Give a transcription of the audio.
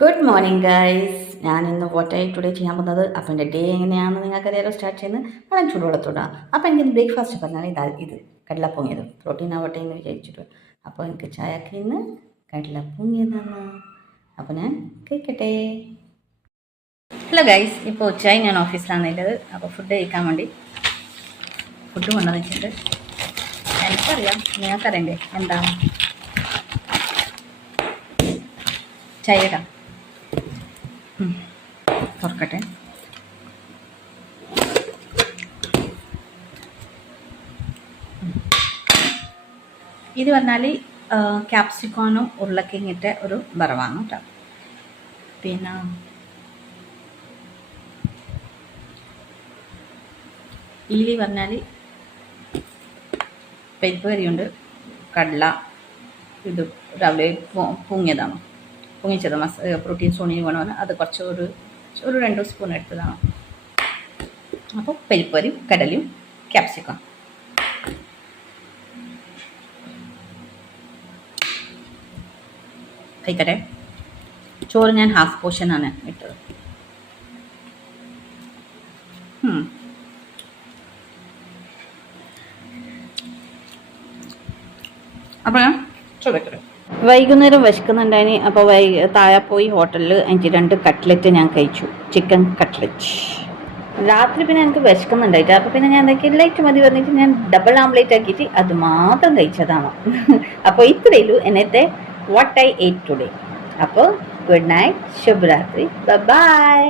Good morning guys. ഞാൻ ഇന്ന് വോട്ടായി today ചെയ്യാൻ പോകുന്നത് അപ്പം എൻ്റെ ഡേ എങ്ങനെയാണെന്ന് നിങ്ങൾക്കറിയാലോ. സ്റ്റാർട്ട് ചെയ്യുന്നത് വളരെ ചൂടുവെള്ളത്തോടാണ്. അപ്പോൾ എനിക്ക് ബ്രേക്ക്ഫാസ്റ്റ് പറഞ്ഞാൽ ഇത് കടലപ്പൊങ്ങിയത് പ്രോട്ടീൻ ആവട്ടെ എന്ന് വിചാരിച്ചിട്ട്. അപ്പോൾ എനിക്ക് ചായക്ക് ഇന്ന് കടലപ്പൊങ്ങിയതാണ്. അപ്പോൾ ഞാൻ കഴിക്കട്ടെ. ഹലോ ഗൈസ്, ഇപ്പോൾ ഉച്ചയായി ഞാൻ ഓഫീസിലാണ് ഉള്ളത്. അപ്പോൾ ഫുഡ് കഴിക്കാൻ വേണ്ടി ഫുഡ് കൊണ്ടുവന്ന് വെച്ചിട്ട് എനിക്കറിയാം, നിങ്ങൾക്കറിയണ്ടേ എന്താണ് ചായ തുറക്കട്ടെ. ഇത് പറഞ്ഞാൽ ക്യാപ്സിക്കോണും ഉരുളക്കിഴങ്ങിട്ട ഒരു വറവാണ് കേട്ടോ. പിന്നെ ഇതിൽ പറഞ്ഞാൽ പരിപ്പ് കറിയുണ്ട്, കടല ഇത് രാവിലെ പൊങ്ങിയതാണ്, പൊങ്ങിച്ചത് പ്രോട്ടീൻ സോണിന് വേണമെന്ന് അത് കുറച്ച് ഒരു 2 സ്പൂൺ എടുത്തതാണ്. അപ്പോൾ പരിപ്പരിയും കടലയും ക്യാപ്സിക്കം. കഴിക്കട്ടെ. ചോറ് ഞാൻ ഹാഫ് പോർഷനാണ് ഇട്ടത്. അപ്പോൾ ഞാൻ ചോദിക്കട്ടെ. വൈകുന്നേരം വിശക്കുന്നുണ്ടായിന്. അപ്പോൾ താഴെ പോയി ഹോട്ടലിൽ എനിക്ക് 2 കട്ട്ലറ്റ് ഞാൻ കഴിച്ചു, ചിക്കൻ കട്ട്ലറ്റ്. രാത്രി പിന്നെ എനിക്ക് വിശക്കുന്നുണ്ടായിട്ട് അപ്പോൾ പിന്നെ ഞാൻ എന്താക്കി, ലൈറ്റ് മതി പറഞ്ഞിട്ട് ഞാൻ ഡബിൾ ആംപ്ലേറ്റ് ആക്കിയിട്ട് അത് മാത്രം കഴിച്ചതാണ്. അപ്പോൾ ഇത്രയുള്ളൂ എന്നത്തെ വാട്ട് ഐ ഏറ്റ് ടുഡേ. അപ്പോൾ ഗുഡ് നൈറ്റ്, ശുഭരാത്രി, ബൈ.